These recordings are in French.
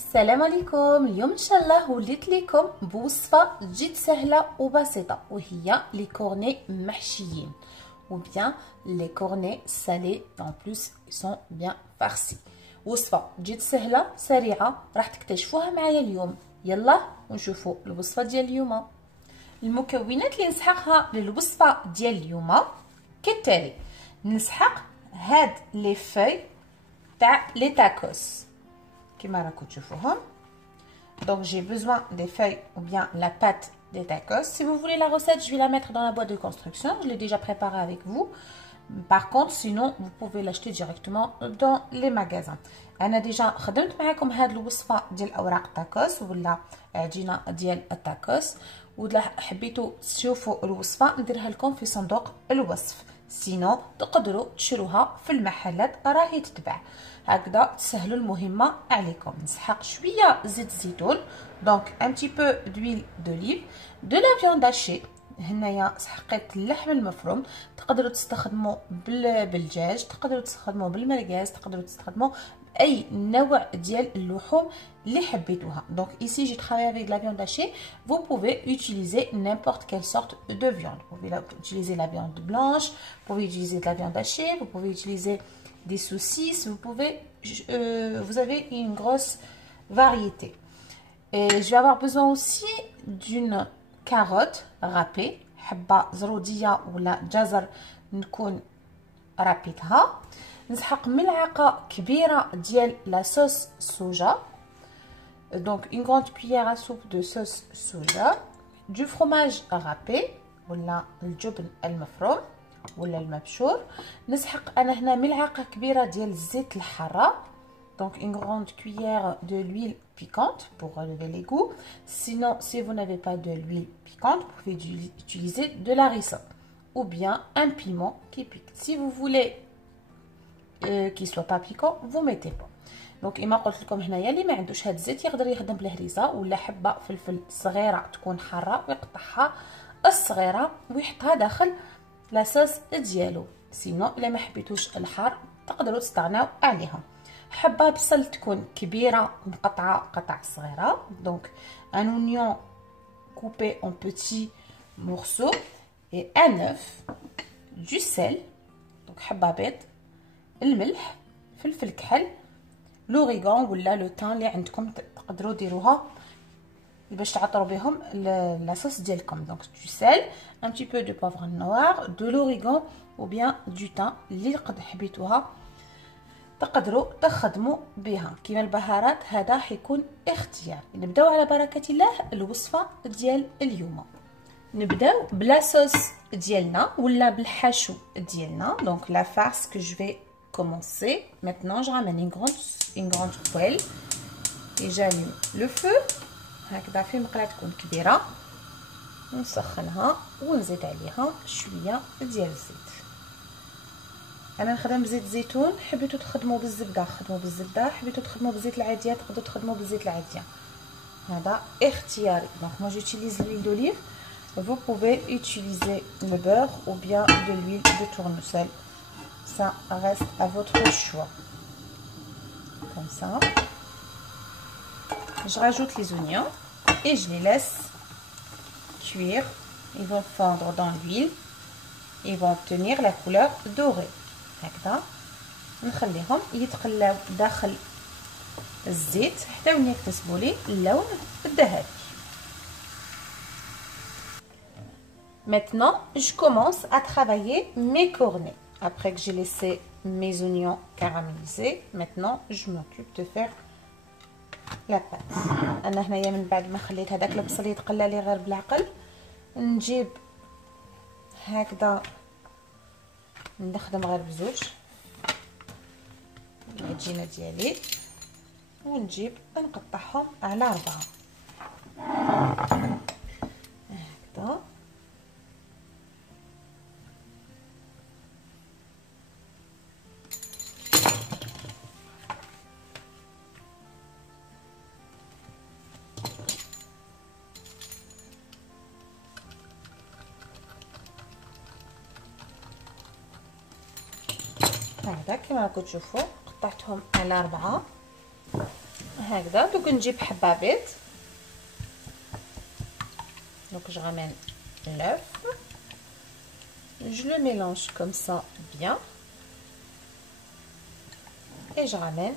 السلام عليكم. اليوم ان شاء الله وليت لكم بوصفه جد سهله وبسيطه، وهي لي كورني محشيين ou bien les cornets salés en plus ils sont bien farcis. وصفه جد سهله سريعه راح تكتشفوها معايا اليوم. يلا ونشوفوا الوصفه ديال اليوم. المكونات اللي نسحقها للوصفه ديال اليوم كالتالي: نسحق هاد لي فeuilles تاع لي تاكوس كما راكم تشوفوهم. Donc j'ai besoin des feuilles ou bien la pâte des tacos. Si vous voulez la recette, je vais la mettre dans la boîte de construction. Je l'ai déjà préparée avec vous. Par contre, sinon, vous pouvez l'acheter directement dans les magasins. أنا déjà خدمت معكم هاد الوصفة ديال أوراق التاكوس ولا عجينة ديال التاكوس، ولا حبيتوا تشوفوا الوصفة نديرها لكم في صندوق الوصف. سينو تقدروا تشروها في المحلات راهي تتباع. هكذا تسهلوا المهمه عليكم. نسحق شويه زيت الزيتون، دونك ان تي بو دويل دوليف، دو لا فيوند هاشي. هنايا سحقيت اللحم المفروم، تقدروا تستخدموا بالدجاج، تقدروا تستخدموا بالمرقاز، تقدروا تستخدموا اي نوع ديال اللحوم اللي حبيتوها. دونك ici j'ai travaillé avec de la viande hachée. Vous pouvez utiliser n'importe quelle sorte de viande. Vous pouvez utiliser la viande blanche, vous pouvez utiliser de la viande hachée, vous pouvez utiliser des saucisses, vous avez une grosse variété. Et je vais avoir besoin aussi d'une carotte râpée, حبة زرودية ولا جزر نكون رابيتها. نسحق ملعقة كبيرة ديال لا صوص صوجا، donc une grande cuillère à soupe de sauce soja, du fromage râpé ولا الجبن المفروم ولا المبشور. نسحق انا هنا ملعقه كبيره ديال الزيت الحاره، donc une grande cuillère de l'huile piquante pour relever les goûts. Sinon, si vous n'avez pas de l'huile piquante, vous pouvez utiliser de la harissa ou bien un piment qui pique. Si vous voulez qu'il soit pas piquant, vous mettez pas. Donc كما قلت لكم هنايا اللي ما عندوش هاد الزيت يقدر يخدم بالهريسه ولا حبه فلفل صغيره تكون حاره ويقطعها الصغيره ويحطها داخل لاصوص ديالو. سينو الا ما حبيتوش الحار تقدروا تستغناو عليها. حبه بصل تكون كبيره مقطعه قطع صغيره، دونك ان اونيون coupé en petits morceaux et un œuf, du sel, donc حبه بيض، الملح، فلفل كحل، لوريغون ولا لو تان اللي عندكم تقدروا ديروها باش تعطروا بهم لاصوص ديالكم. دونك du sel, un petit peu de poivre noir, de l'origan ou bien du thym اللي قد حبيتوها تقدروا تخدموا بها. كيما البهارات هذا حيكون اختيار. نبداو على بركه الله الوصفه ديال اليوم. نبداو بلا صوص ديالنا ولا بالحشو ديالنا. دونك la farce que je vais commencer. Maintenant je ramène une grande poêle et j'allume le feu. هكذا في مقله تكون كبيره نسخنها ونزيد عليها شويه ديال الزيت. انا نخدم بزيت الزيتون، حبيتو تخدموا بالزبده خدموا بالزبده، حبيتو تخدموا بزيت العاديه تقدروا تخدموا بالزيت العاديه، هذا اختياري. دونك moi j'utilise l'huile d'olive. Vous pouvez utiliser le beurre ou bien de l'huile de tournesol, ça reste à votre choix. Comme ça je rajoute les oignons et je les laisse cuire. Ils vont fondre dans l'huile, ils vont obtenir la couleur dorée. هكذا نخليهم يتقلاو داخل الزيت حتى وين يكتسبوا لي اللون الذهبي. Maintenant, je commence à travailler mes cornets. Après que j'ai laissé mes oignons caramélisés, maintenant je m'occupe de faire لا بات. انا هنايا من بعد ما خليت هذاك البصل يتقلى لي غير بالعقل، نجيب هكذا نخدم غير بزوج العجينه ديالي ونجيب نقطعهم على 4 هكذا. هذا كما راكم تشوفوا قطعتهم على 4 هكذا. دوك نجيب حبه بيض. Donc je ramène l'œuf, je le mélange comme ça bien et je ramène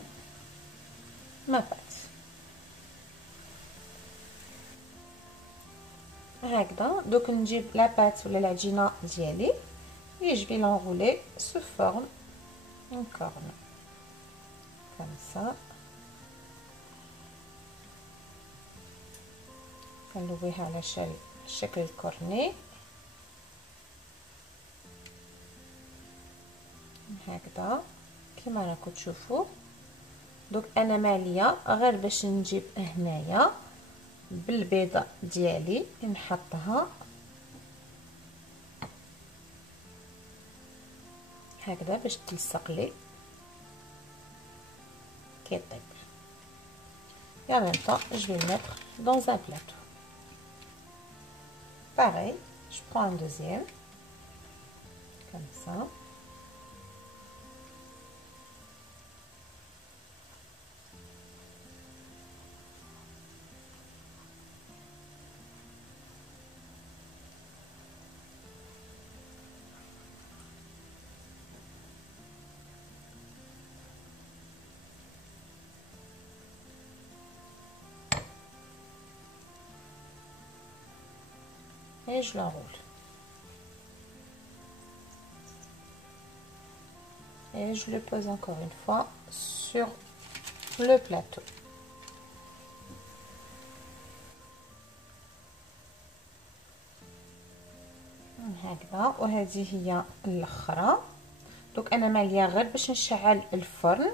ma pâte. هكذا. دوك نجيب la pâte ولا العجينه ديالي et je vais l'enrouler sous forme un corne comme ça. كنلويها على شكل الكورني هكذا كما راكم تشوفوا. دوك انا ماليه غير باش نجيب هنايا بالبيضه ديالي نحطها هكذا باش تلصق لي كي طيب. et en même temps je vais le mettre dans un plateau. Pareil, je prends un deuxième comme ça. Et je l'enroule et je le pose encore une fois sur le plateau. هكذا. وهذه هي الاخرى. دوك انا ماليه غير باش نشعل الفرن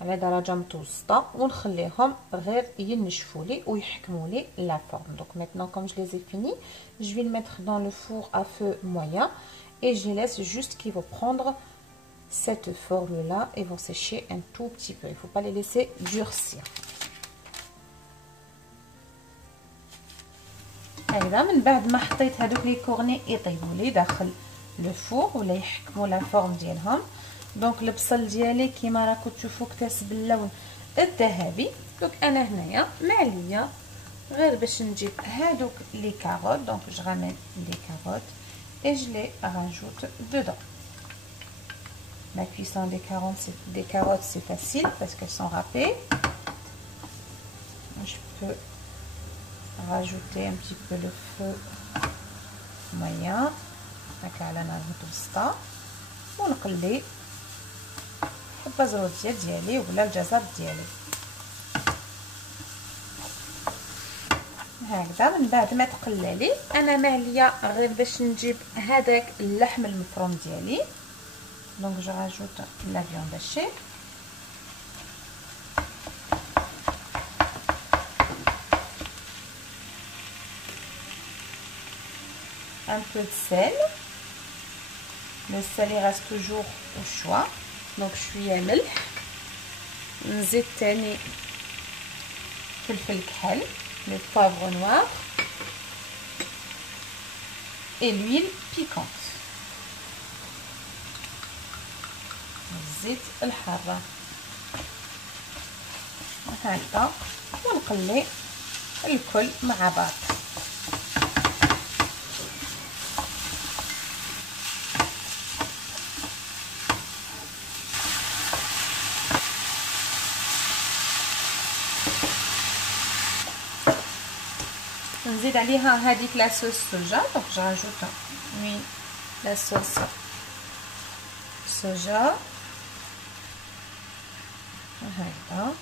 على درجه متوسطه ونخليهم غير ينشفوا لي ويحكموا لي لا فورم. Donc maintenant comme je les ai finis, je vais le mettre dans le four à feu moyen et je laisse juste qu'ils vont prendre cette forme là et vont sécher un tout petit peu. Il faut pas les laisser durcir. هكذا. من بعد ما حطيت هذوك لي كورني يطيبوا لي داخل لو فور ولا يحكموا لا فورم ديالهم. دونك البصل ديالي كيما راكم تشوفوا اكتسب اللون الذهبي. دونك انا هنايا معليه غير باش نجيب هذوك لي كاروت. دونك جو رامين لي كاروت et je les rajoute dedans. La cuisson des carottes c'est facile parce qu'elles sont râpées. Je peux rajouter un petit peu le feu moyen هكا على نار متوسطه ونقلي حبه زروديه ديالي ولا الجزر ديالي هكذا. من بعد ما تقلالي انا ماليه غير باش نجيب هذاك اللحم المفروم ديالي. دونك جو راجوت لا فيوند هاشي un peu de sel. Le sel il reste toujours au choix. Donc شويه ملح. نزيد تاني فلفل كحل le poivre noir et l'huile piquante. الزيت الحاره هكذا ونقلي الكل مع بعض. نزيد عليها هذيك لا صوص صوجا. دونك جو راجوت وي لا صوص صوجا هكذا.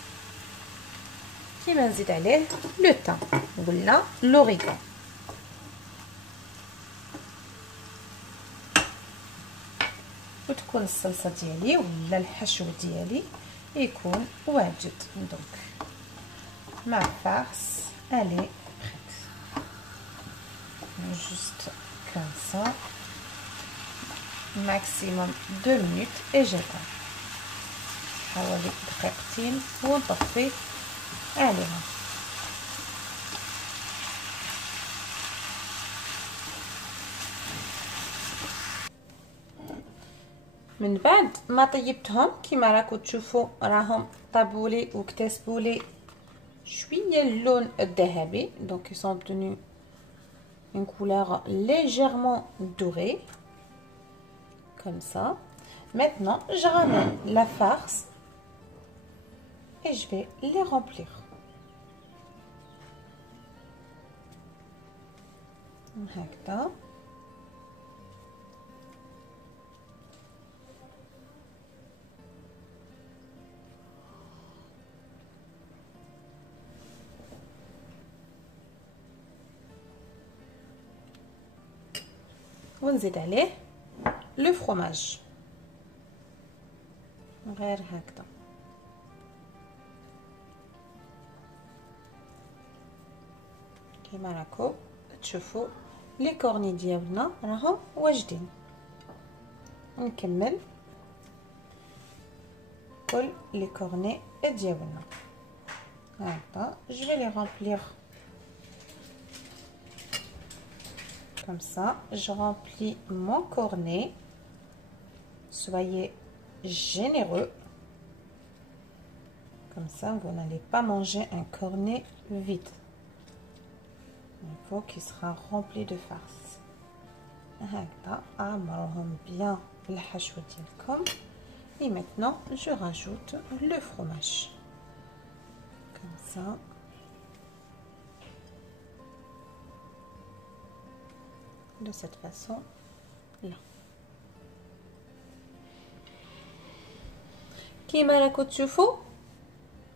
كيما نزيد عليه لو تان ولا لوريغان. وتكون الصلصه ديالي ولا الحشو ديالي يكون واجد. دونك مع farce elle est prête. Juste comme ça, maximum 2 minutes et j'attends حوالي دقيقتين ونطفي عليها. من بعد ما طيبتهم كيما راكم تشوفوا راهم طابوا لي واكتسبوا لي شويه اللون الذهبي. دونك ils sont obtenus une couleur légèrement dorée comme ça. Maintenant je ramène la farce et je vais les remplir. هكذا. ونزيد عليه لو فروماج غير هكذا. كيما راكم تشوفوا لي كورني ديالنا راهم واجدين. نكمل كل لي كورني ديالنا هكذا. جو في لي رامبلير comme ça. Je remplis mon cornet. Soyez généreux. Comme ça, vous n'allez pas manger un cornet vide. Il faut qu'il sera rempli de farce. هكذا عمرهم bien بالحشوة ديالكم. Et maintenant, je rajoute le fromage. Comme ça. De cette façon là. كيما راكم تشوفوا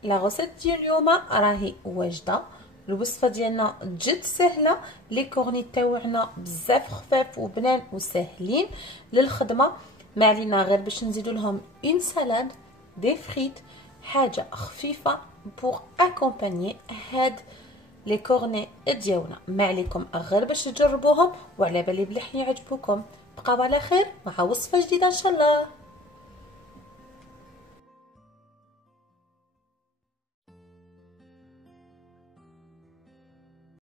لا غوسيت ديال اليوم راهي واجده. الوصفه ديالنا جد سهله. لي كورني تاوعنا بزاف خفاف وبنان وسهلين للخدمه. ما علينا غير باش نزيدوا لهم اون سالاد دي فريت، حاجه خفيفه بور اكومبانيي هاد لي كورني ديالنا. ما عليكم غير باش تجربوهم وعلى بالي بلي حيعجبوكم. بقاو على خير مع وصفه جديده ان شاء الله.